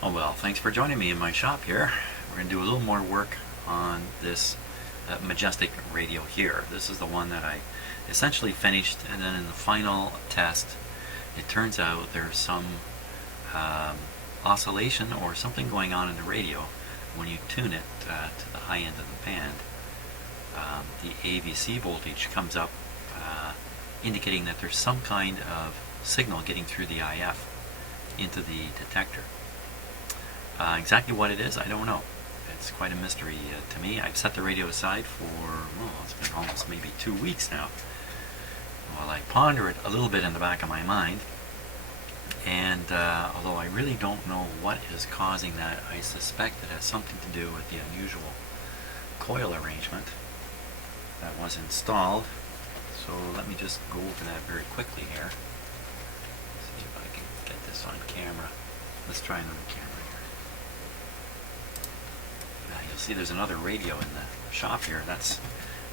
Oh well, thanks for joining me in my shop here. We're going to do a little more work on this Majestic radio here. This is the one that I essentially finished, and then in the final test it turns out there's some oscillation or something going on in the radio when you tune it to the high end of the band. The AVC voltage comes up indicating that there's some kind of signal getting through the IF into the detector. Exactly what it is, I don't know. It's quite a mystery to me. I've set the radio aside for, well, it's been almost maybe 2 weeks now, while I ponder it a little bit in the back of my mind. And although I really don't know what is causing that, I suspect it has something to do with the unusual coil arrangement that was installed. So let me just go over that very quickly here. See if I can get this on camera. Let's try another camera here. You'll see there's another radio in the shop here. That's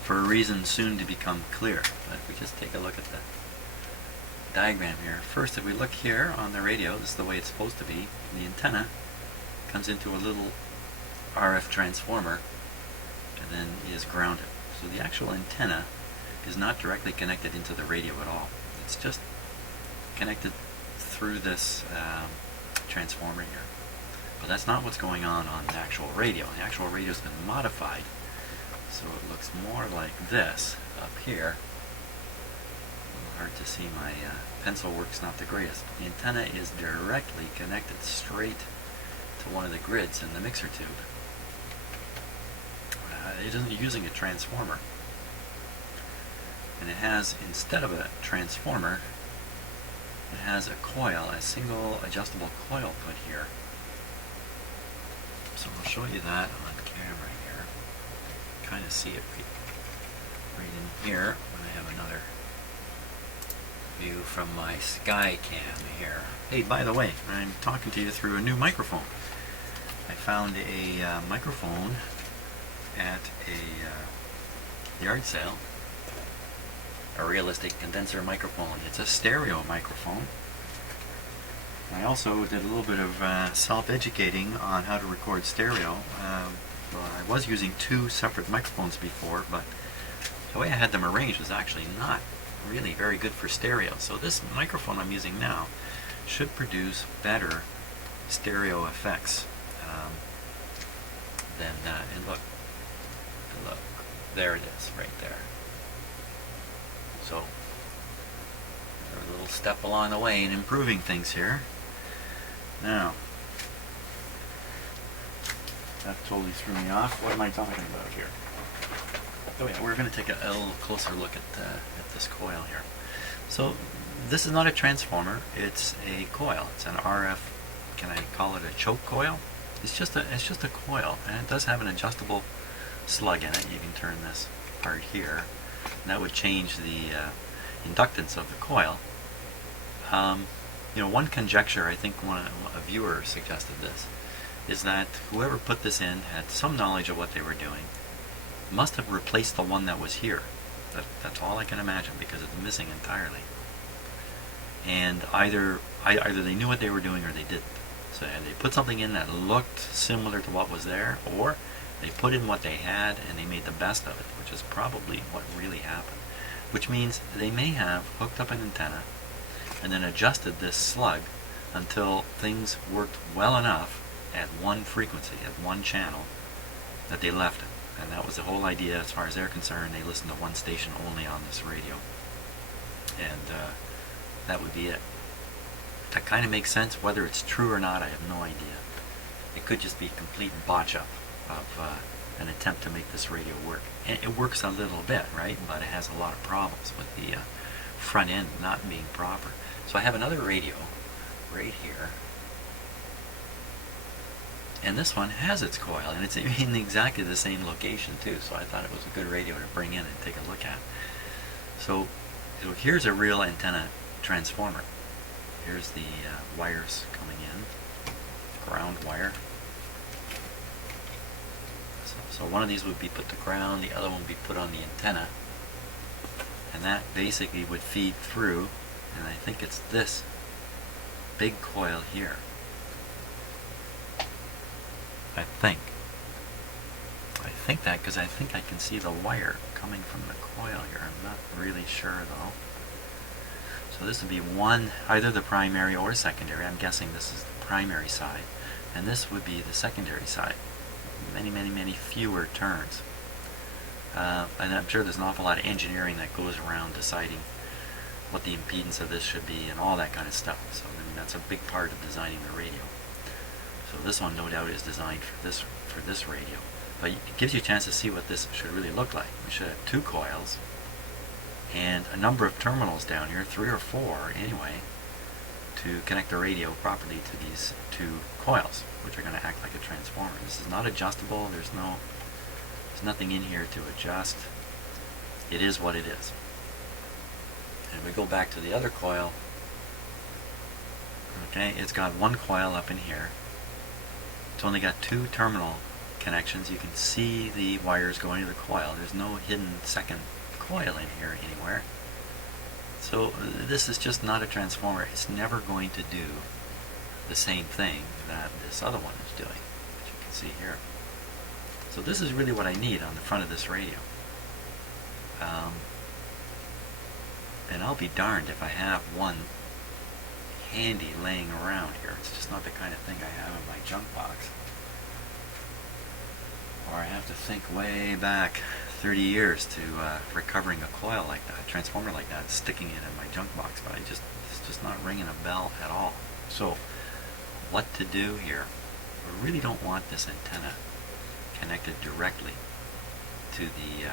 for a reason soon to become clear. But if we just take a look at the diagram here. First, if we look here on the radio, this is the way it's supposed to be. The antenna comes into a little RF transformer and then is grounded. So the actual antenna is not directly connected into the radio at all. It's just connected through this transformer here. But that's not what's going on the actual radio. The actual radio's been modified so it looks more like this up here. A little hard to see, my pencil work's not the greatest. But the antenna is directly connected straight to one of the grids in the mixer tube. It isn't using a transformer. And it has, instead of a transformer, it has a coil, a single adjustable coil put here. So I'll show you that on camera here. Kind of see it right in here when I have another view from my sky cam here. Hey, by the way, I'm talking to you through a new microphone. I found a microphone at a yard sale. A realistic condenser microphone. It's a stereo microphone. I also did a little bit of self-educating on how to record stereo. Well, I was using 2 separate microphones before, but the way I had them arranged was actually not really very good for stereo. So this microphone I'm using now should produce better stereo effects than and look, there it is, right there. So, a little step along the way in improving things here. Now, that totally threw me off. What am I talking about here? Oh yeah, we're going to take a little closer look at this coil here. So, this is not a transformer. It's a coil. It's an RF. Can I call it a choke coil? It's just a coil, and it does have an adjustable slug in it. You can turn this part here. And that would change the inductance of the coil. One conjecture, I think a viewer suggested this, is that whoever put this in had some knowledge of what they were doing, must have replaced the one that was here. That's all I can imagine, because it's missing entirely. And either they knew what they were doing or they didn't. So they put something in that looked similar to what was there, or they put in what they had and they made the best of it, which is probably what really happened. Which means they may have hooked up an antenna and then adjusted this slug until things worked well enough at one frequency, at one channel, that they left it. And that was the whole idea as far as they're concerned. They listened to one station only on this radio. And that would be it. That kind of makes sense. Whether it's true or not, I have no idea. It could just be a complete botch-up of an attempt to make this radio work. And it works a little bit, right? But it has a lot of problems with the front end not being proper. So I have another radio right here. And this one has its coil, and it's in exactly the same location too. So I thought it was a good radio to bring in and take a look at. So here's a real antenna transformer. Here's the wires coming in, ground wire. So one of these would be put to ground, the other one would be put on the antenna, and that basically would feed through, and I think it's this big coil here. I think. I think that because I think I can see the wire coming from the coil here. I'm not really sure though. So this would be one, either the primary or secondary. I'm guessing this is the primary side. And this would be the secondary side. Many, many, many fewer turns. And I'm sure there's an awful lot of engineering that goes around deciding what the impedance of this should be and all that kind of stuff. So I mean, that's a big part of designing the radio. So this one, no doubt, is designed for this radio. But it gives you a chance to see what this should really look like. We should have 2 coils and a number of terminals down here, 3 or 4 anyway, to connect the radio properly to these 2 coils, which are going to act like a transformer. This is not adjustable. There's nothing in here to adjust. It is what it is. And we go back to the other coil. Okay, it's got 1 coil up in here. It's only got 2 terminal connections. You can see the wires going to the coil. There's no hidden second coil in here anywhere. So this is just not a transformer. It's never going to do the same thing that this other one is doing, as you can see here. So this is really what I need on the front of this radio. And I'll be darned if I have one handy laying around here. It's just not the kind of thing I have in my junk box. Or I have to think way back 30 years to recovering a coil like that, a transformer like that, sticking it in my junk box. But it's just not ringing a bell at all. So what to do here? We really don't want this antenna connected directly to the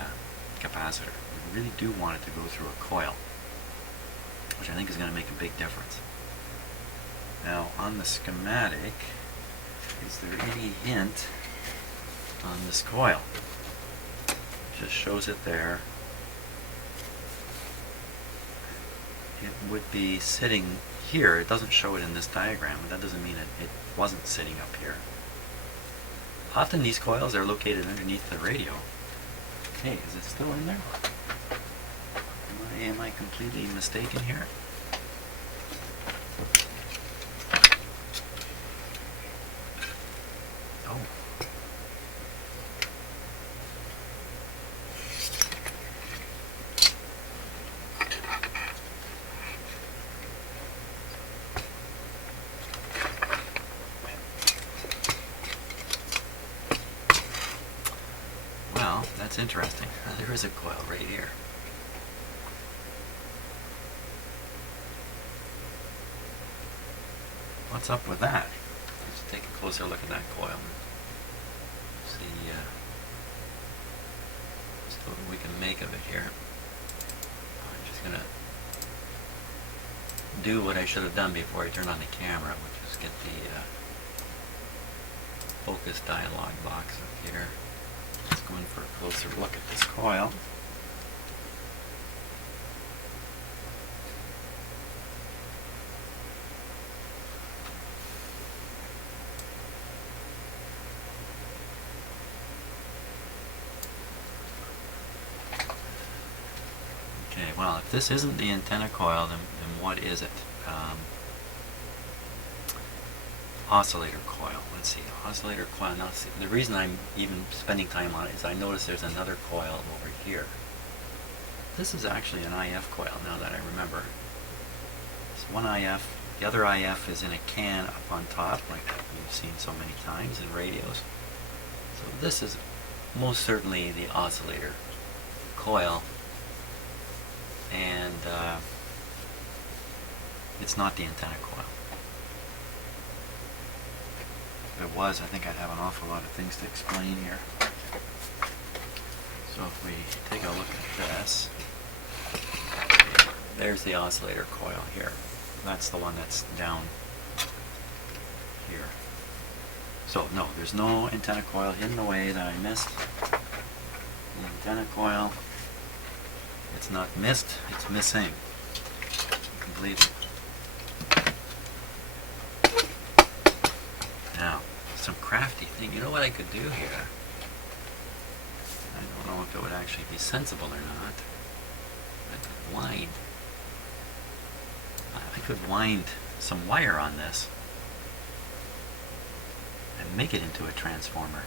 capacitor. We really do want it to go through a coil, which I think is going to make a big difference. Now on the schematic, is there any hint on this coil? It just shows it there. It would be sitting here. It doesn't show it in this diagram, but that doesn't mean it wasn't sitting up here. Often these coils are located underneath the radio. Hey, is it still in there? Am I completely mistaken here? Oh. Well, that's interesting. There is a coil right here. What's up with that? Let's take a closer look at that coil. See what we can make of it here. I'm just going to do what I should have done before I turn on the camera, which is get the focus dialog box up here. Let's go in for a closer look at this coil. Okay, well, if this isn't the antenna coil, then what is it? Oscillator coil. Let's see, oscillator coil. Now, see, the reason I'm even spending time on it is I notice there's another coil over here. This is actually an IF coil, now that I remember. It's one IF. The other IF is in a can up on top, like you've seen so many times in radios. So this is most certainly the oscillator coil. And it's not the antenna coil. If it was, I think I'd have an awful lot of things to explain here. So if we take a look at this, there's the oscillator coil here. That's the one that's down here. So no, there's no antenna coil hidden away that I missed. The antenna coil, it's not missed, it's missing completely. Now, some crafty thing. You know what I could do here? I don't know if it would actually be sensible or not. I could wind some wire on this and make it into a transformer.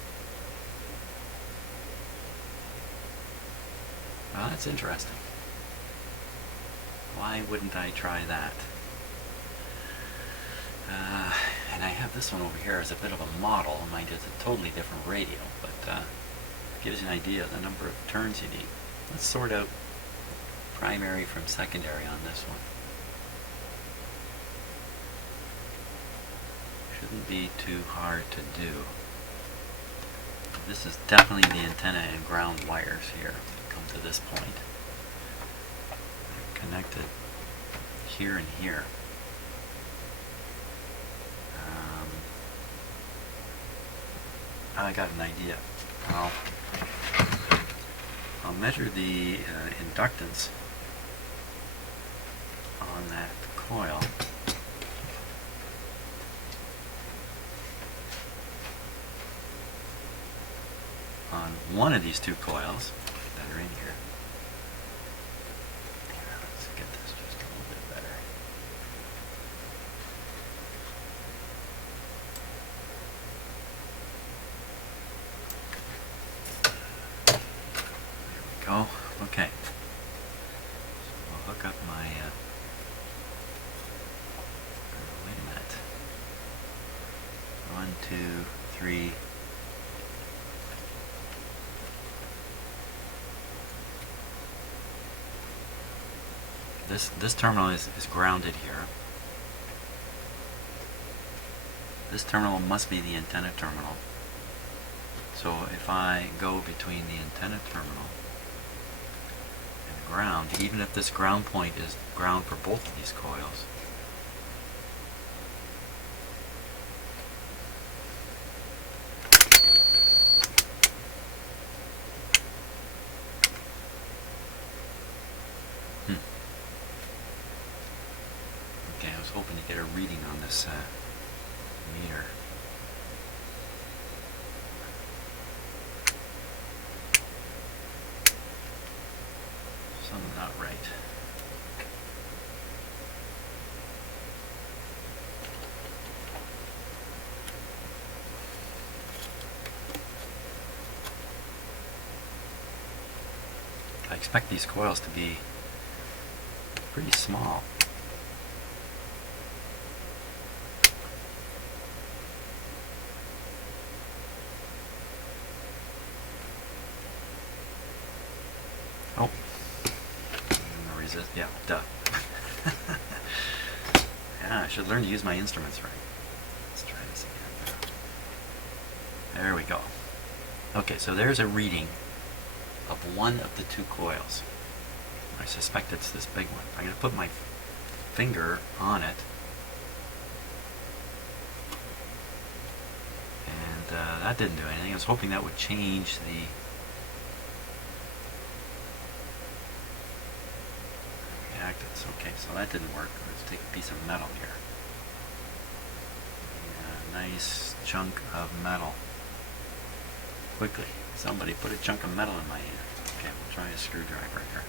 Well, that's interesting. Why wouldn't I try that? And I have this one over here as a bit of a model. Mind you, it's a totally different radio, but gives you an idea of the number of turns you need. Let's sort out primary from secondary on this one. Shouldn't be too hard to do. This is definitely the antenna and ground wires here. Come to this point. They're connected here and here. I got an idea. I'll measure the inductance on that coil. On one of these two coils that are in here. Let's get this just a little bit better. There we go. Okay. So I'll hook up my wait a minute. 1, 2, 3. This terminal is grounded here. This terminal must be the antenna terminal. So if I go between the antenna terminal and the ground, even if this ground point is ground for both of these coils, I was hoping to get a reading on this meter. Something not right. I expect these coils to be pretty small. Oh, resist. Yeah, duh. Yeah, I should learn to use my instruments right. Let's try this again. There we go. Okay, so there's a reading of one of the two coils. I suspect it's this big one. I'm going to put my finger on it, and that didn't do anything. I was hoping that would change the reactance. Okay, so that didn't work. Let's take a piece of metal here. A nice chunk of metal. Quickly, somebody put a chunk of metal in my hand. Okay, we'll try a screwdriver here.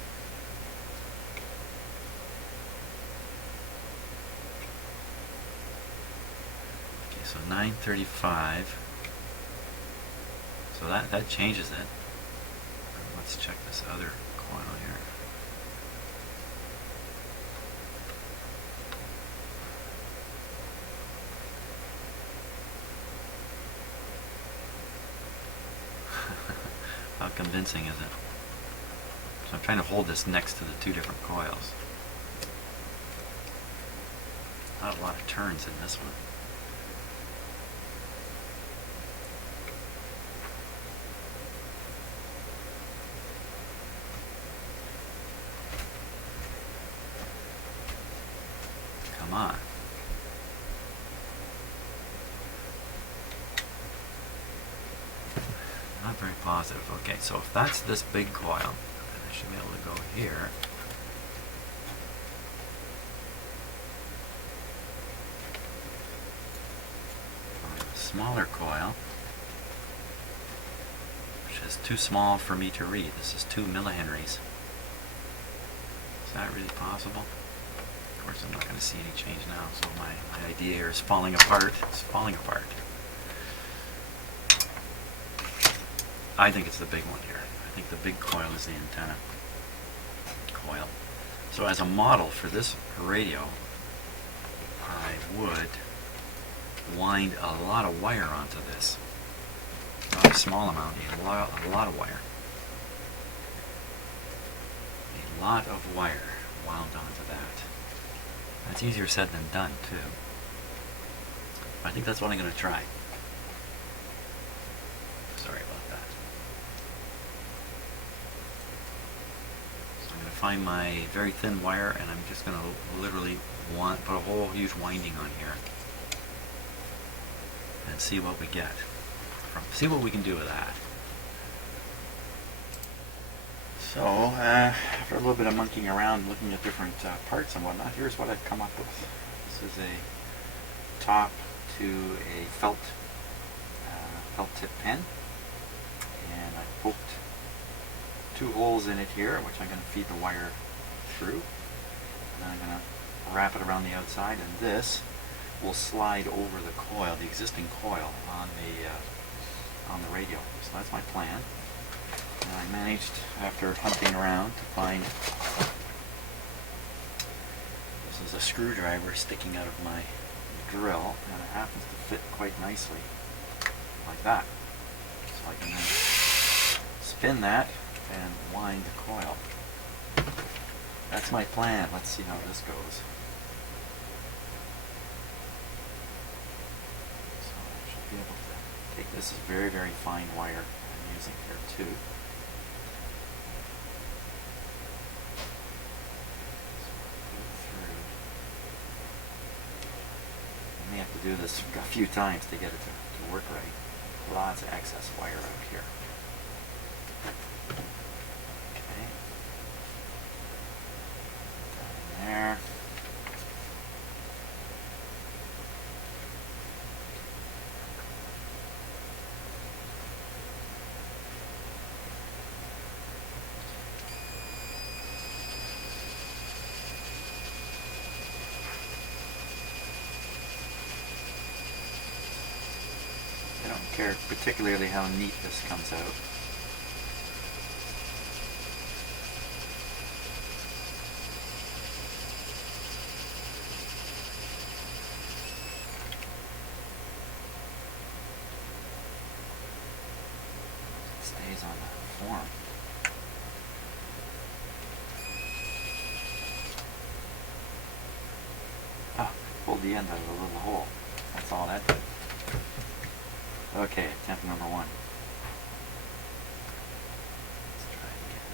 Okay, so 935. So that changes it. Let's check this other coil here. How convincing is it? So I'm trying to hold this next to the two different coils. Not a lot of turns in this one. Come on. Not very positive. Okay, so if that's this big coil, then I should be able to go here. On a smaller coil, which is too small for me to read. This is 2 millihenries. Is that really possible? Of course, I'm not going to see any change now, so my idea here is falling apart. It's falling apart. I think it's the big one here. I think the big coil is the antenna coil. So as a model for this radio, I would wind a lot of wire onto this. Not a small amount, a lot of wire. A lot of wire wound onto that. That's easier said than done, too. I think that's what I'm going to try. Sorry about that. So I'm going to find my very thin wire, and I'm just going to literally put a whole huge winding on here and see what we get. See what we can do with that. So, after a little bit of monkeying around, looking at different parts and whatnot, here's what I've come up with. This is a top to a felt tip pen, and I poked 2 holes in it here, which I'm going to feed the wire through. And then I'm going to wrap it around the outside, and this will slide over the coil, the existing coil on the radio. So that's my plan. And I managed, after hunting around, to find this is a screwdriver sticking out of my drill, and it happens to fit quite nicely like that. So I can then spin that and wind the coil. That's my plan. Let's see how this goes. So I should be able to take this is very, very fine wire I'm using here too. I may have to do this a few times to get it to work right. Lots of excess wire out here. Okay. Down there. I don't care particularly how neat this comes out. It stays on the form. Ah, pulled the end out of a little hole. That's all that did. Okay, attempt number 1. Let's try it again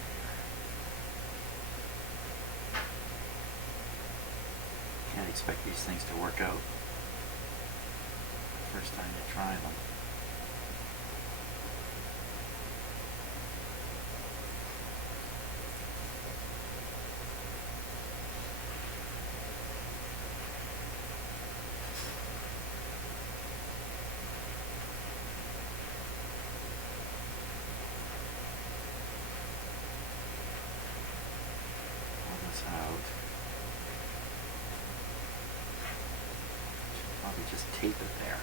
here. Can't expect these things to work out. First time you try them. Out. Should probably just tape it there.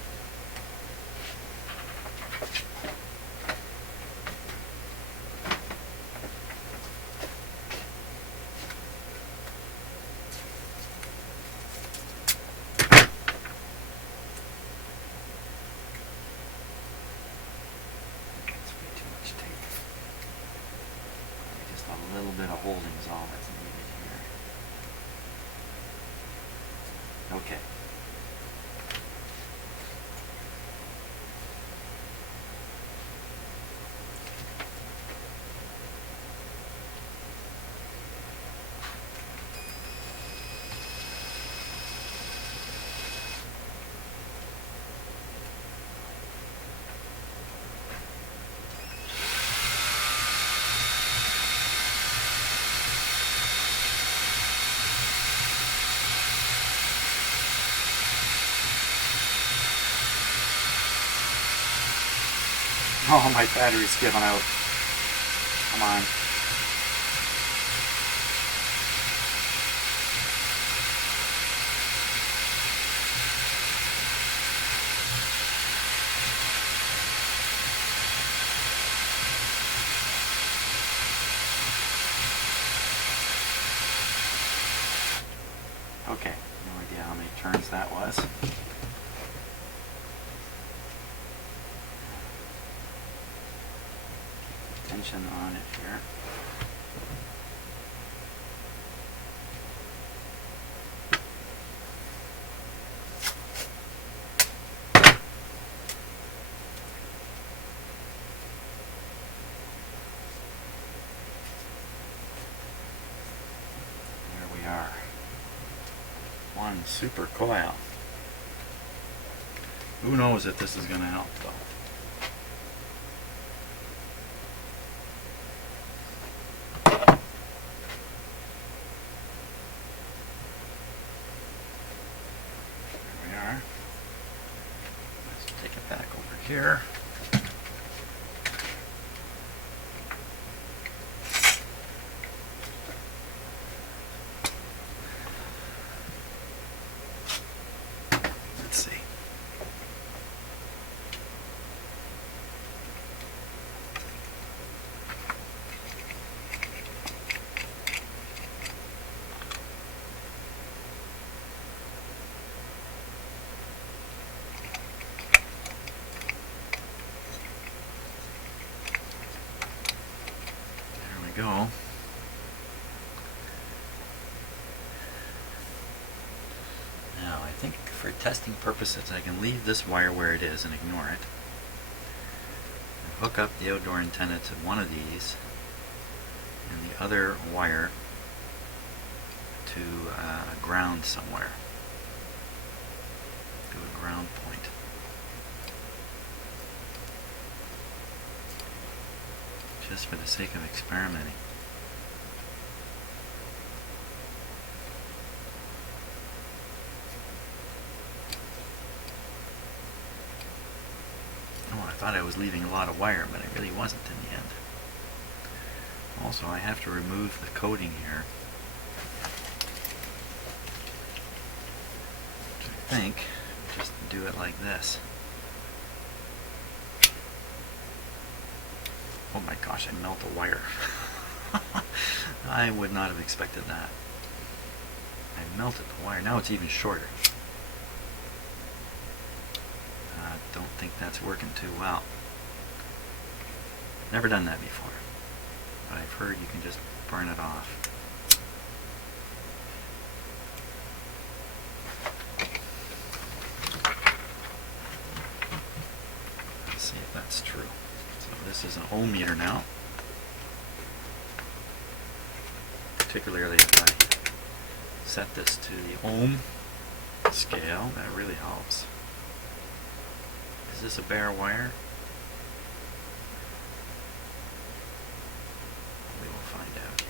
That's way too much tape. Just a little bit of holding is all that's needed. Okay. Oh, my battery's giving out. Come on. does. Tension on it here. There we are. One super coil. Who knows if this is going to help though. Let's take it back over here. Let's see. Go. Now I think for testing purposes I can leave this wire where it is and ignore it. And hook up the outdoor antenna to one of these and the other wire to ground somewhere. To a ground point. Just for the sake of experimenting. Oh, I thought I was leaving a lot of wire, but I really wasn't in the end. Also, I have to remove the coating here. Which I think, just do it like this. Oh my gosh, I melt a wire. I would not have expected that. I melted the wire. Now it's even shorter. I don't think that's working too well. Never done that before. But I've heard you can just burn it off. Let's see if that's true. This is an ohm meter now, particularly if I set this to the ohm scale, that really helps. Is this a bare wire? We will find out here.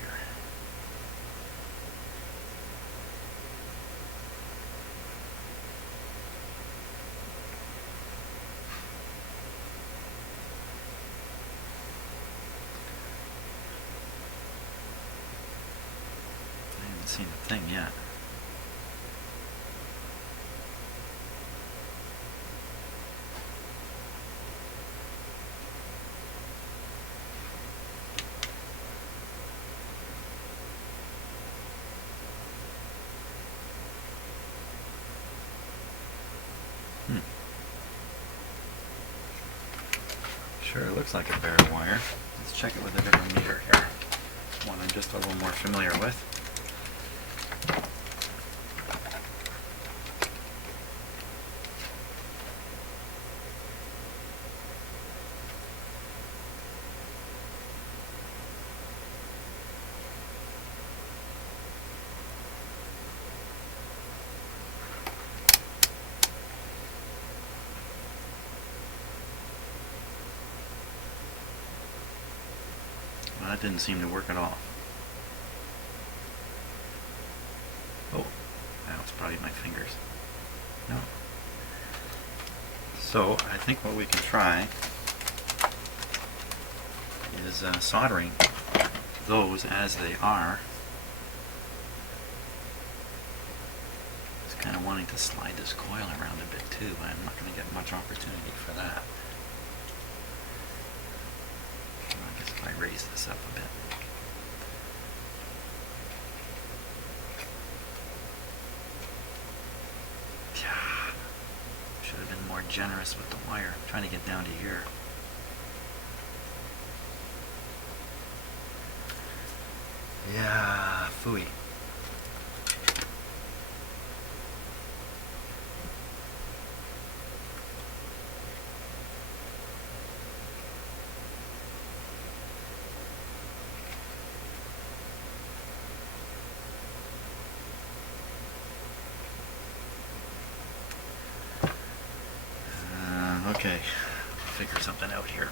Seen a thing yet. Sure, it looks like a bare wire. Let's check it with a different meter here. One I'm just a little more familiar with. That didn't seem to work at all. Oh, that was probably my fingers. No. So I think what we can try is soldering those as they are. Just kind of wanting to slide this coil around a bit too, but I'm not going to get much opportunity for that. I guess if I raise this up a bit. Yeah. generous with the wire. I'm trying to get down to here. Yeah, phooey. Okay, figure something out here.